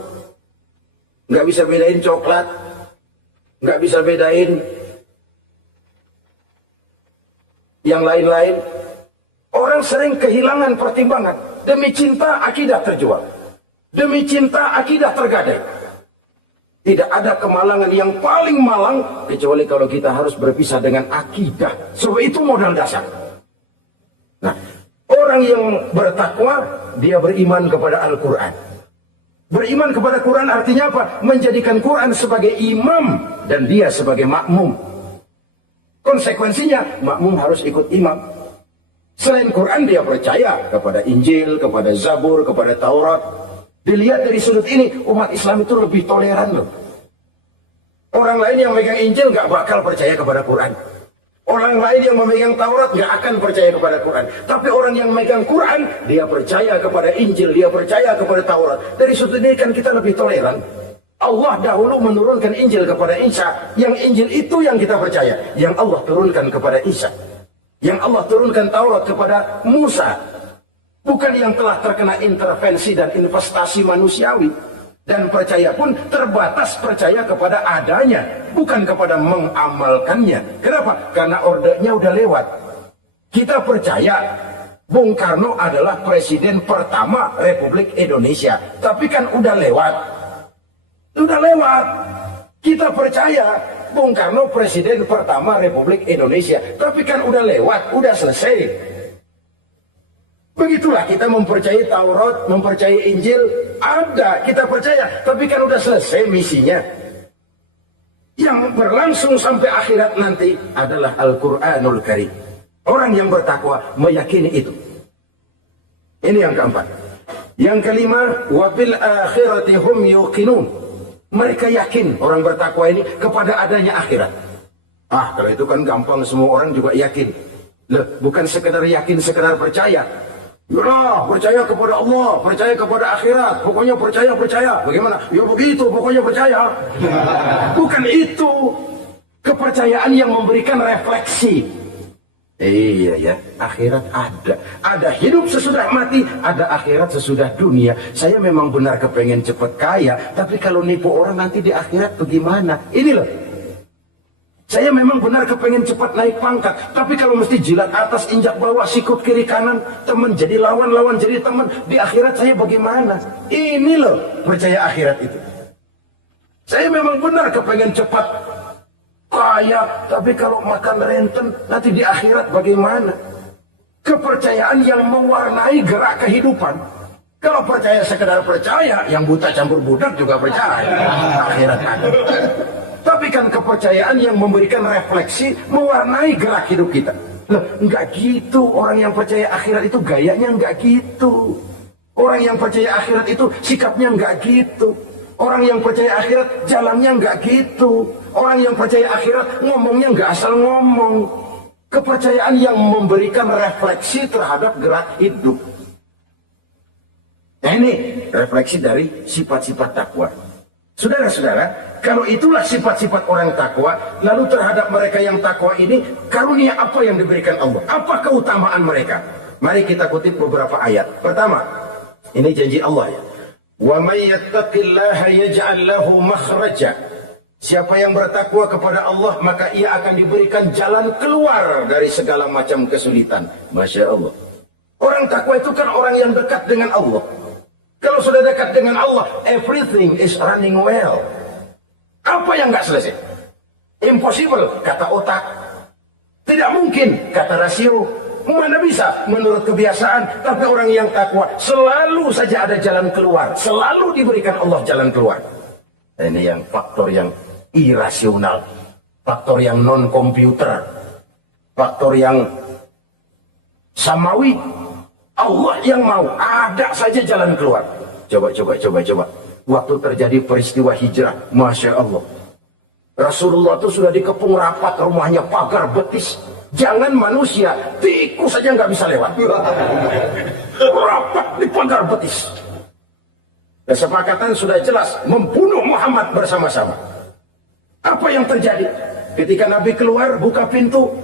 Nggak bisa bedain coklat. Nggak bisa bedain yang lain-lain. Orang sering kehilangan pertimbangan. Demi cinta akidah terjual. Demi cinta akidah tergadai. Tidak ada kemalangan yang paling malang kecuali kalau kita harus berpisah dengan akidah. Sebab itu modal dasar. Nah, orang yang bertakwa, dia beriman kepada Al-Quran. Beriman kepada Quran artinya apa? Menjadikan Quran sebagai imam dan dia sebagai makmum. Konsekuensinya, makmum harus ikut imam. Selain Quran dia percaya kepada Injil, kepada Zabur, kepada Taurat. Dilihat dari sudut ini, umat Islam itu lebih toleran loh. Orang lain yang memegang Injil nggak bakal percaya kepada Quran. Orang lain yang memegang Taurat nggak akan percaya kepada Quran. Tapi orang yang memegang Quran, dia percaya kepada Injil, dia percaya kepada Taurat. Dari sudut ini kan kita lebih toleran. Allah dahulu menurunkan Injil kepada Isa. Yang Injil itu yang kita percaya. Yang Allah turunkan kepada Isa. Yang Allah turunkan Taurat kepada Musa. Bukan yang telah terkena intervensi dan investasi manusiawi. Dan percaya pun terbatas percaya kepada adanya. Bukan kepada mengamalkannya. Kenapa? Karena ordenya udah lewat. Kita percaya Bung Karno adalah presiden pertama Republik Indonesia. Tapi kan udah lewat. Udah lewat. Kita percaya Bung Karno presiden pertama Republik Indonesia. Tapi kan udah lewat, udah selesai. Begitulah kita mempercayai Taurat, mempercayai Injil. Ada, kita percaya. Tapi kan udah selesai misinya. Yang berlangsung sampai akhirat nanti adalah Al-Quranul Karim. Orang yang bertakwa meyakini itu. Ini yang keempat. Yang kelima, wabil akhirati hum yuqinun. Mereka yakin orang bertakwa ini kepada adanya akhirat. Kalau itu kan gampang, semua orang juga yakin. Loh, bukan sekedar yakin, sekedar percaya. Ya, percaya kepada Allah, percaya kepada akhirat. Pokoknya percaya. Bagaimana? Ya begitu, pokoknya percaya. Bukan itu. Kepercayaan yang memberikan refleksi. Iya ya, akhirat ada. Ada hidup sesudah mati, ada akhirat sesudah dunia. Saya memang benar kepengen cepat kaya, tapi kalau nipu orang nanti di akhirat bagaimana? Ini loh. Saya memang benar kepengen cepat naik pangkat, tapi kalau mesti jilat atas, injak bawah, sikut kiri kanan, teman jadi lawan, lawan jadi teman, di akhirat saya bagaimana? Ini loh percaya akhirat itu. Saya memang benar kepengen cepat kaya, tapi kalau makan renten, nanti di akhirat bagaimana? Kepercayaan yang mewarnai gerak kehidupan. Kalau percaya sekedar percaya, yang buta campur budak juga percaya. Akhirat ada. Tapi kan kepercayaan yang memberikan refleksi, mewarnai gerak hidup kita. Loh, enggak gitu. Orang yang percaya akhirat itu gayanya enggak gitu. Orang yang percaya akhirat itu sikapnya enggak gitu. Orang yang percaya akhirat jalannya enggak gitu. Orang yang percaya akhirat ngomongnya enggak asal ngomong. Kepercayaan yang memberikan refleksi terhadap gerak hidup. Nah, ini refleksi dari sifat-sifat takwa. Saudara-saudara, kalau itulah sifat-sifat orang takwa, lalu terhadap mereka yang takwa ini, karunia apa yang diberikan Allah? Apa keutamaan mereka? Mari kita kutip beberapa ayat. Pertama, ini janji Allah ya. Wa may yattaqillaha yaj'al lahu makhraja. Siapa yang bertakwa kepada Allah, maka ia akan diberikan jalan keluar dari segala macam kesulitan. Masya Allah. Orang takwa itu kan orang yang dekat dengan Allah. Kalau sudah dekat dengan Allah, everything is running well. Apa yang nggak selesai? Impossible, kata otak. Tidak mungkin, kata rasio. Mana bisa menurut kebiasaan. Tapi orang yang takwa selalu saja ada jalan keluar. Selalu diberikan Allah jalan keluar. Ini yang faktor yang irasional. Faktor yang non-komputer. Faktor yang samawi. Allah yang mau, ada saja jalan keluar. Coba. Waktu terjadi peristiwa hijrah, Masya Allah. Rasulullah itu sudah dikepung rapat rumahnya, pagar betis. Jangan manusia, tikus saja nggak bisa lewat. Rapat di pagar betis. Kesepakatan sudah jelas, membunuh Muhammad bersama-sama. Apa yang terjadi? Ketika Nabi keluar, buka pintu.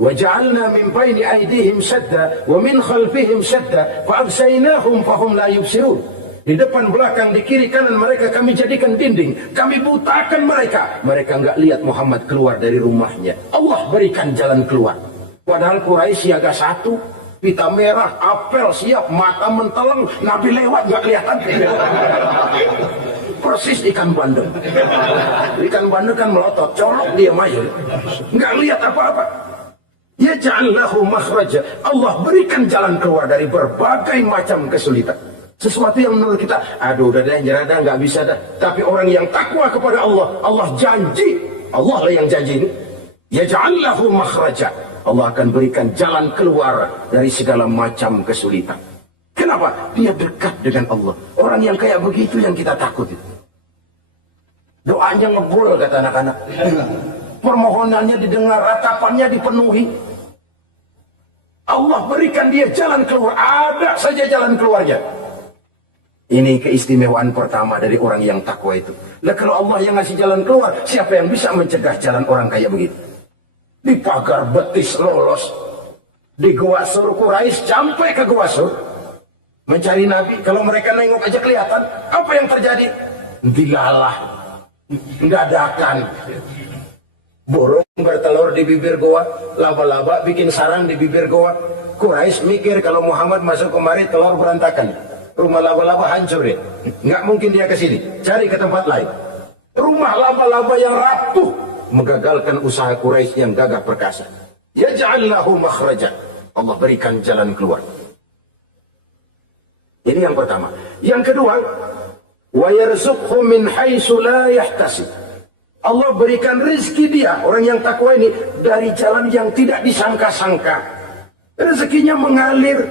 وَجَعَلْنَا مِنْ بَيْنِ أَيْدِيهِمْ سَدًّا وَمِنْ خَلْفِهِمْ سَدًّا فَأَغْشَيْنَاهُمْ فَهُمْ لَا يُبْصِرُونَ. Di depan belakang, di kiri kanan mereka kami jadikan dinding. Kami butakan mereka. Mereka enggak lihat Muhammad keluar dari rumahnya. Allah berikan jalan keluar. Padahal Quraisy siaga satu, pita merah, apel siap, mata menteleng, Nabi lewat enggak kelihatan. Persis ikan bandeng. Ikan bandeng kan melotot, colok dia maju. Enggak lihat apa-apa. Yaj'al lahu makhraja. Allah berikan jalan keluar dari berbagai macam kesulitan. Sesuatu yang menurut kita, aduh udah deh, nyerah dah, nggak bisa dah. Tapi orang yang takwa kepada Allah, Allah janji. Allah lah yang janji ini. Yaj'al lahu makhraja. Allah akan berikan jalan keluar dari segala macam kesulitan. Kenapa? Dia dekat dengan Allah. Orang yang kayak begitu yang kita takut itu. Doanya ngebul kata anak-anak. Permohonannya didengar, ratapannya dipenuhi. Allah berikan dia jalan keluar. Ada saja jalan keluarnya. Ini keistimewaan pertama dari orang yang takwa itu. Lah kalau Allah yang ngasih jalan keluar, siapa yang bisa mencegah jalan orang kayak begitu? Di pagar betis lolos. Di Gua Sur Quraisy sampai ke Gua Sur. Mencari Nabi. Kalau mereka nengok aja kelihatan. Apa yang terjadi? Dilalah. Dadakan. Burung bertelur di bibir goa, laba-laba bikin sarang di bibir goa. Quraisy mikir kalau Muhammad masuk kemari telur berantakan, rumah laba-laba hancur ya. Nggak mungkin dia ke sini, cari ke tempat lain. Rumah laba-laba yang rapuh menggagalkan usaha Quraisy yang gagah perkasa. Yaj'al lahu makhraja. Allah berikan jalan keluar. Ini yang pertama. Yang kedua, wa yarzuqhu min haitsu la yahtasib. Allah berikan rezeki dia, orang yang takwa ini, dari jalan yang tidak disangka-sangka. Rezekinya mengalir.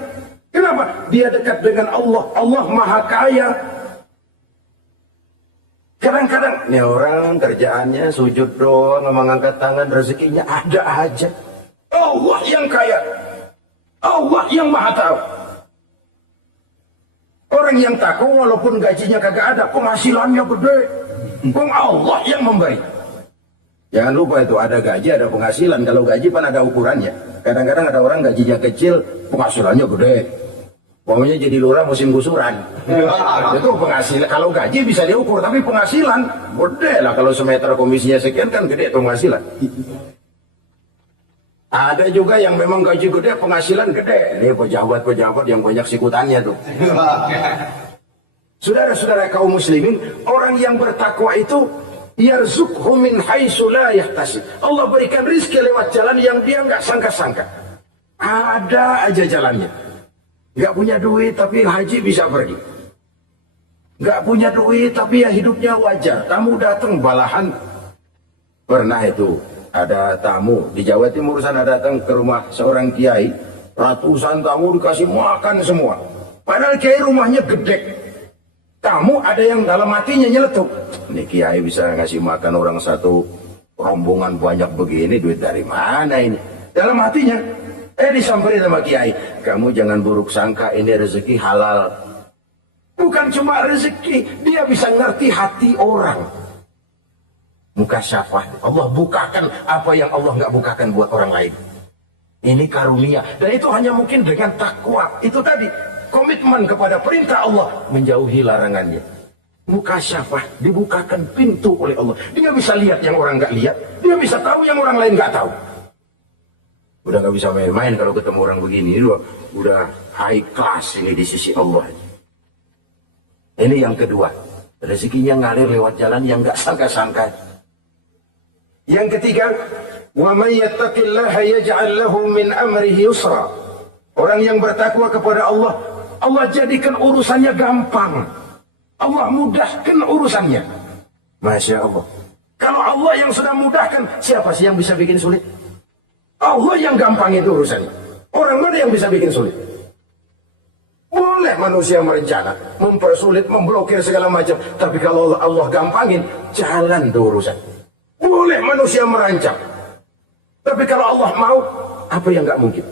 Kenapa? Dia dekat dengan Allah. Allah maha kaya. Kadang-kadang, ini orang kerjaannya sujud doang, mengangkat tangan, rezekinya ada aja. Allah yang kaya. Allah yang maha tahu. Orang yang takwa walaupun gajinya kagak ada, penghasilannya gede. Allah yang memberi. Jangan lupa itu ada gaji, ada penghasilan. Kalau gaji kan ada ukurannya. Kadang-kadang ada orang gajinya kecil, penghasilannya gede. Pokoknya jadi lurah musim gusuran. Itu penghasilan. Kalau gaji bisa diukur, tapi penghasilan gede lah. Kalau semeter komisinya sekian kan gede penghasilan. Ada juga yang memang gaji gede, penghasilan gede. Ini pejabat-pejabat yang banyak sikutannya tuh. Saudara-saudara kaum muslimin, orang yang bertakwa itu yarzuqhu min haitsu la yahtasib. Allah berikan rezeki lewat jalan yang dia nggak sangka-sangka. Ada aja jalannya. Nggak punya duit tapi haji bisa pergi. Nggak punya duit tapi ya hidupnya wajar. Tamu datang balahan. Pernah itu ada tamu di Jawa Timur sana datang ke rumah seorang kiai. Ratusan tamu dikasih makan semua. Padahal kiai rumahnya gede. Tamu ada yang dalam hatinya nyeletuk. Ini kiai bisa ngasih makan orang satu rombongan banyak begini, duit dari mana ini? Dalam hatinya, disamperin sama kiai. Kamu jangan buruk sangka, ini rezeki halal. Bukan cuma rezeki, dia bisa ngerti hati orang. Mukasyafah. Allah bukakan apa yang Allah nggak bukakan buat orang lain. Ini karunia. Dan itu hanya mungkin dengan takwa. Itu tadi. Komitmen kepada perintah Allah, menjauhi larangannya. Mukasyafah, dibukakan pintu oleh Allah. Dia bisa lihat yang orang nggak lihat, dia bisa tahu yang orang lain nggak tahu. Udah nggak bisa main-main kalau ketemu orang begini. Udah high class ini di sisi Allah. Ini yang kedua, rezekinya ngalir lewat jalan yang nggak sangka-sangka. Yang ketiga, wa may yattaqillaha yaj'al lahu min amrihi yusra. Orang yang bertakwa kepada Allah, Allah jadikan urusannya gampang. Allah mudahkan urusannya. Masya Allah. Kalau Allah yang sudah mudahkan, siapa sih yang bisa bikin sulit? Allah yang gampang itu urusannya. Orang mana yang bisa bikin sulit? Boleh manusia merencana, mempersulit, memblokir segala macam. Tapi kalau Allah gampangin, jalan itu urusan. Boleh manusia merancang. Tapi kalau Allah mau, apa yang nggak mungkin?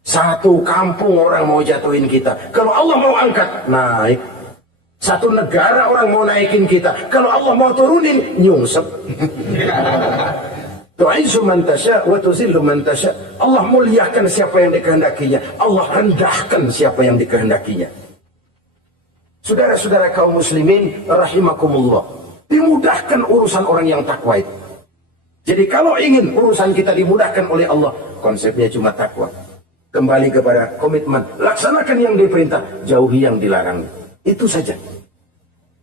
Satu kampung orang mau jatuhin kita. Kalau Allah mau angkat, naik. Satu negara orang mau naikin kita. Kalau Allah mau turunin, nyungsep. Tu'izzu man tasya' wa tuzillu man tasya'. Allah muliakan siapa yang dikehendakinya. Allah rendahkan siapa yang dikehendakinya. Saudara-saudara kaum muslimin rahimakumullah. Dimudahkan urusan orang yang takwa itu. Jadi kalau ingin urusan kita dimudahkan oleh Allah, konsepnya cuma takwa. Kembali kepada komitmen, laksanakan yang diperintah, jauhi yang dilarang. Itu saja.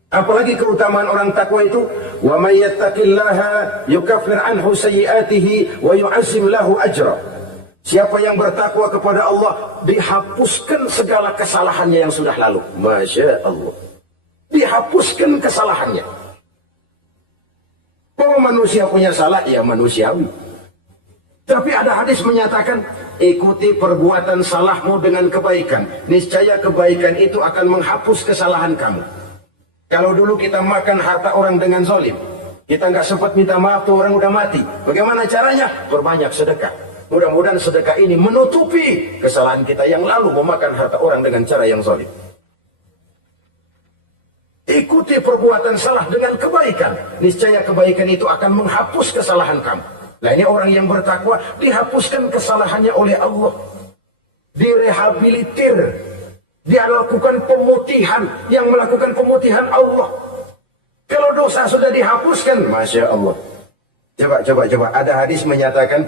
Apalagi keutamaan orang takwa itu, wa may yattaqillaha yukaffir anhu sayyi'atihi wa yu'azzim lahu ajra. Siapa yang bertakwa kepada Allah, dihapuskan segala kesalahannya yang sudah lalu. Masya Allah. Dihapuskan kesalahannya. manusia punya salah, ya manusiawi. Tapi ada hadis menyatakan, ikuti perbuatan salahmu dengan kebaikan. Niscaya kebaikan itu akan menghapus kesalahan kamu. Kalau dulu kita makan harta orang dengan zalim, kita nggak sempat minta maaf tuh orang udah mati. Bagaimana caranya? Perbanyak sedekah. Mudah-mudahan sedekah ini menutupi kesalahan kita yang lalu memakan harta orang dengan cara yang zalim. Ikuti perbuatan salah dengan kebaikan. Niscaya kebaikan itu akan menghapus kesalahan kamu. Nah ini orang yang bertakwa dihapuskan kesalahannya oleh Allah. Direhabilitir. Dia lakukan pemutihan. Yang melakukan pemutihan Allah. Kalau dosa sudah dihapuskan, Masya Allah. Coba. Ada hadis menyatakan,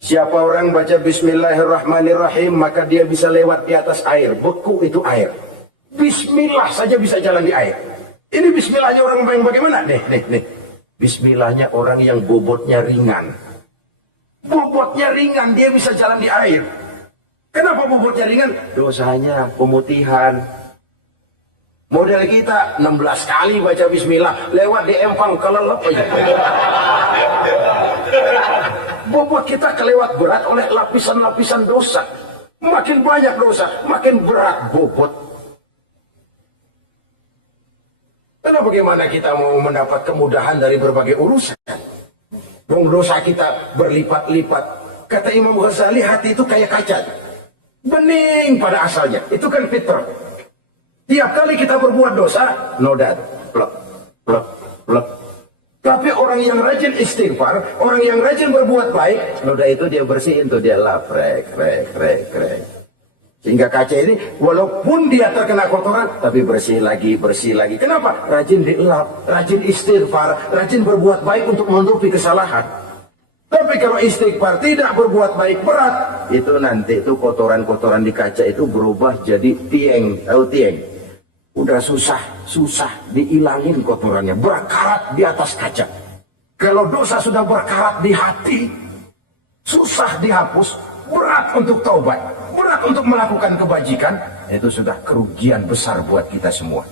siapa orang baca Bismillahirrahmanirrahim, maka dia bisa lewat di atas air. Beku itu air. Bismillah saja bisa jalan di air. Ini bismillahnya orang yang bagaimana? Nih. Bismillahnya orang yang bobotnya ringan. Bobotnya ringan, dia bisa jalan di air. Kenapa bobotnya ringan? Dosanya pemutihan. Model kita 16 kali baca bismillah, lewat di empang kelelep aja. Bobot kita kelewat berat oleh lapisan-lapisan dosa. Makin banyak dosa, makin berat bobot. Karena bagaimana kita mau mendapat kemudahan dari berbagai urusan? Dong dosa kita berlipat-lipat. Kata Imam Ghazali, hati itu kayak kaca. Bening pada asalnya. Itu kan fitrah. Tiap kali kita berbuat dosa, noda. Plek. Tapi orang yang rajin istighfar, orang yang rajin berbuat baik, noda itu dia bersihin tuh, dia lap, rek. Sehingga kaca ini, walaupun dia terkena kotoran, tapi bersih lagi. Kenapa? Rajin dilap, rajin istighfar, rajin berbuat baik untuk menutupi kesalahan. Tapi kalau istighfar tidak berbuat baik berat, itu nanti itu kotoran-kotoran di kaca itu berubah jadi tieng. Tahu tieng? Udah susah diilangin kotorannya, berkarat di atas kaca. Kalau dosa sudah berkarat di hati, susah dihapus, berat untuk taubat, berat untuk melakukan kebajikan, itu sudah kerugian besar buat kita semua.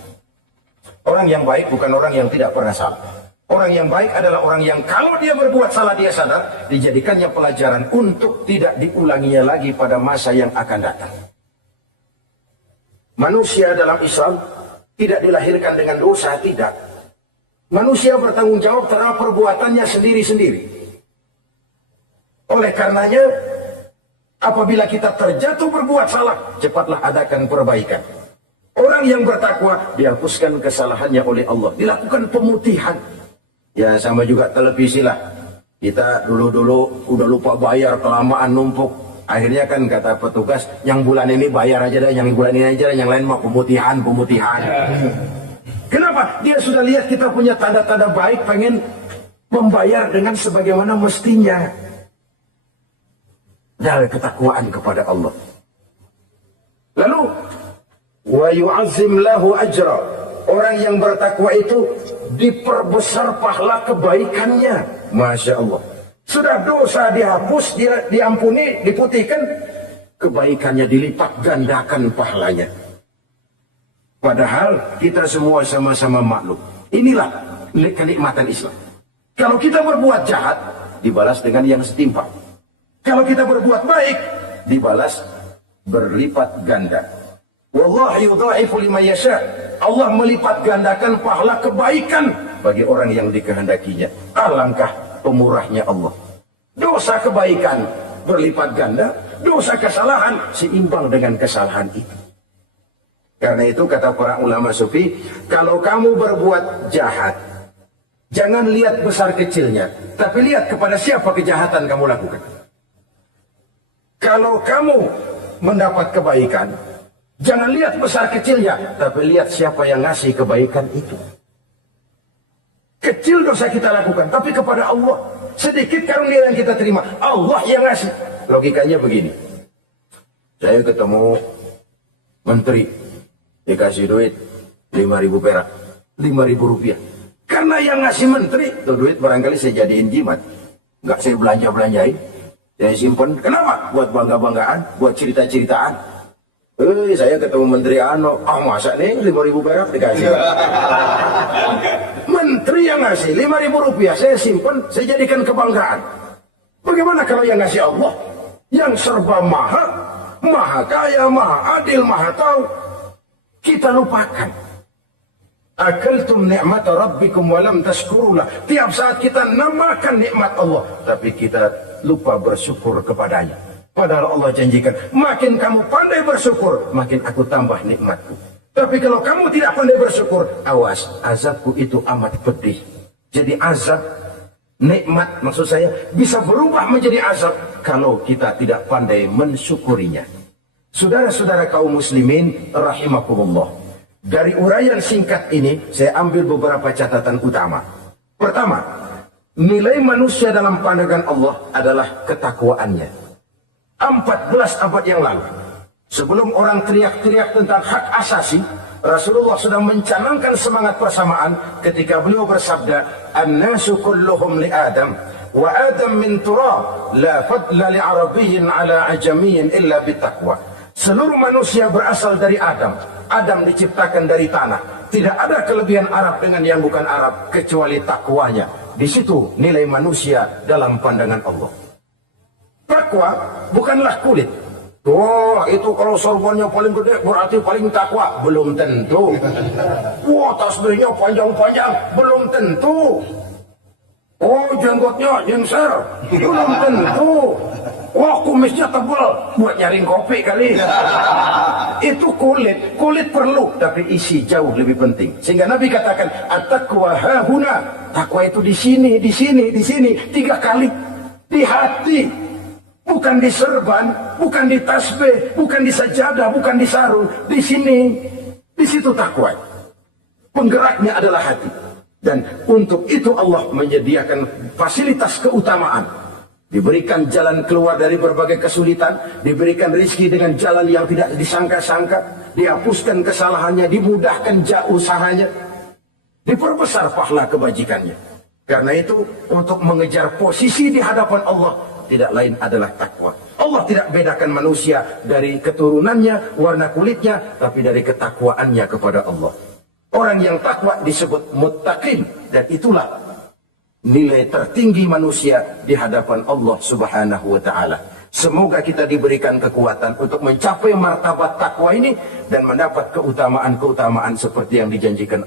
Orang yang baik bukan orang yang tidak pernah salah. Orang yang baik adalah orang yang kalau dia berbuat salah dia sadar, dijadikannya pelajaran untuk tidak diulanginya lagi pada masa yang akan datang. Manusia dalam Islam tidak dilahirkan dengan dosa, tidak. Manusia bertanggung jawab terhadap perbuatannya sendiri-sendiri. Oleh karenanya, apabila kita terjatuh berbuat salah, cepatlah adakan perbaikan. Orang yang bertakwa dihapuskan kesalahannya oleh Allah, dilakukan pemutihan. Ya sama juga televisi lah. Kita dulu-dulu udah lupa bayar, kelamaan numpuk. Akhirnya kan kata petugas, yang bulan ini bayar aja dah, yang bulan ini aja dah, yang lain mah pemutihan. Kenapa? Dia sudah lihat kita punya tanda-tanda baik, pengen membayar dengan sebagaimana mestinya. Dari ketakwaan kepada Allah. Lalu wa yu'azzim lahu ajra. Orang yang bertakwa itu diperbesar pahala kebaikannya. Masya Allah. Sudah dosa dihapus, diampuni, diputihkan, kebaikannya dilipat gandakan pahalanya. Padahal kita semua sama-sama maklum. Inilah kenikmatan Islam. Kalau kita berbuat jahat, dibalas dengan yang setimpal. Kalau kita berbuat baik, dibalas berlipat ganda. Wallahu yudha'ifu liman yasha. Allah melipat gandakan pahala kebaikan bagi orang yang dikehendakinya. Alangkah pemurahnya Allah. Dosa kebaikan berlipat ganda, dosa kesalahan seimbang dengan kesalahan itu. Karena itu kata para ulama sufi, kalau kamu berbuat jahat, jangan lihat besar kecilnya, tapi lihat kepada siapa kejahatan kamu lakukan. Kalau kamu mendapat kebaikan, jangan lihat besar kecilnya, tapi lihat siapa yang ngasih kebaikan itu. Kecil dosa kita lakukan, tapi kepada Allah. Sedikit karunia yang kita terima, Allah yang ngasih. Logikanya begini. Saya ketemu menteri, dikasih duit 5.000 perak, 5.000 rupiah. Karena yang ngasih menteri, itu duit barangkali saya jadiin jimat. Nggak saya belanja-belanjain. Saya simpen. Kenapa? Buat bangga-banggaan, buat cerita-ceritaan. Saya ketemu Menteri Ano, masa nih 5.000 perak dikasih. Menteri yang ngasih 5.000 rupiah, saya simpan, saya jadikan kebanggaan. Bagaimana kalau yang ngasih Allah, yang serba maha, maha kaya, maha adil, maha tahu, kita lupakan. Akaltum ni'mata rabbikum walam tashkurulah. Tiap saat kita namakan nikmat Allah, tapi kita lupa bersyukur kepadanya. Padahal Allah janjikan, makin kamu pandai bersyukur, makin aku tambah nikmatku. Tapi kalau kamu tidak pandai bersyukur, awas, azabku itu amat pedih. Jadi azab, nikmat maksud saya, bisa berubah menjadi azab kalau kita tidak pandai mensyukurinya. Saudara-saudara kaum muslimin, rahimakumullah. Dari uraian singkat ini, saya ambil beberapa catatan utama. Pertama, nilai manusia dalam pandangan Allah adalah ketakwaannya. 14 abad yang lalu, sebelum orang teriak-teriak tentang hak asasi, Rasulullah sudah mencanangkan semangat persamaan ketika beliau bersabda, "An-nasu kulluhum li Adam, wa Adam min turab, la fadla li Arabiyyin ala ajamiyyin illa bitaqwa." Seluruh manusia berasal dari Adam. Adam diciptakan dari tanah. Tidak ada kelebihan Arab dengan yang bukan Arab kecuali takwanya. Di situ nilai manusia dalam pandangan Allah. Takwa bukanlah kulit. Wah, itu kalau sorbannya paling gede berarti paling takwa. Belum tentu. Wah, tasbihnya panjang-panjang. Belum tentu. Oh, jenggotnya jengser. Belum tentu. Wah, kumisnya tebal. Buat nyaring kopi kali. Itu kulit. Kulit perlu, tapi isi jauh lebih penting. Sehingga Nabi katakan, at-taqwa hahuna. Takwa itu di sini, di sini, di sini. 3 kali. Di hati. Bukan di serban, bukan di tasbih, bukan di sajadah, bukan di sarung. Di sini, di situ takwa. Penggeraknya adalah hati. Dan untuk itu Allah menyediakan fasilitas keutamaan. Diberikan jalan keluar dari berbagai kesulitan, diberikan rezeki dengan jalan yang tidak disangka-sangka, dihapuskan kesalahannya, dimudahkan usahanya, diperbesar pahala kebajikannya. Karena itu, untuk mengejar posisi di hadapan Allah, tidak lain adalah takwa. Allah tidak bedakan manusia dari keturunannya, warna kulitnya, tapi dari ketakwaannya kepada Allah. Orang yang takwa disebut muttaqin, dan itulah nilai tertinggi manusia di hadapan Allah Subhanahu wa taala. Semoga kita diberikan kekuatan untuk mencapai martabat takwa ini dan mendapat keutamaan-keutamaan seperti yang dijanjikan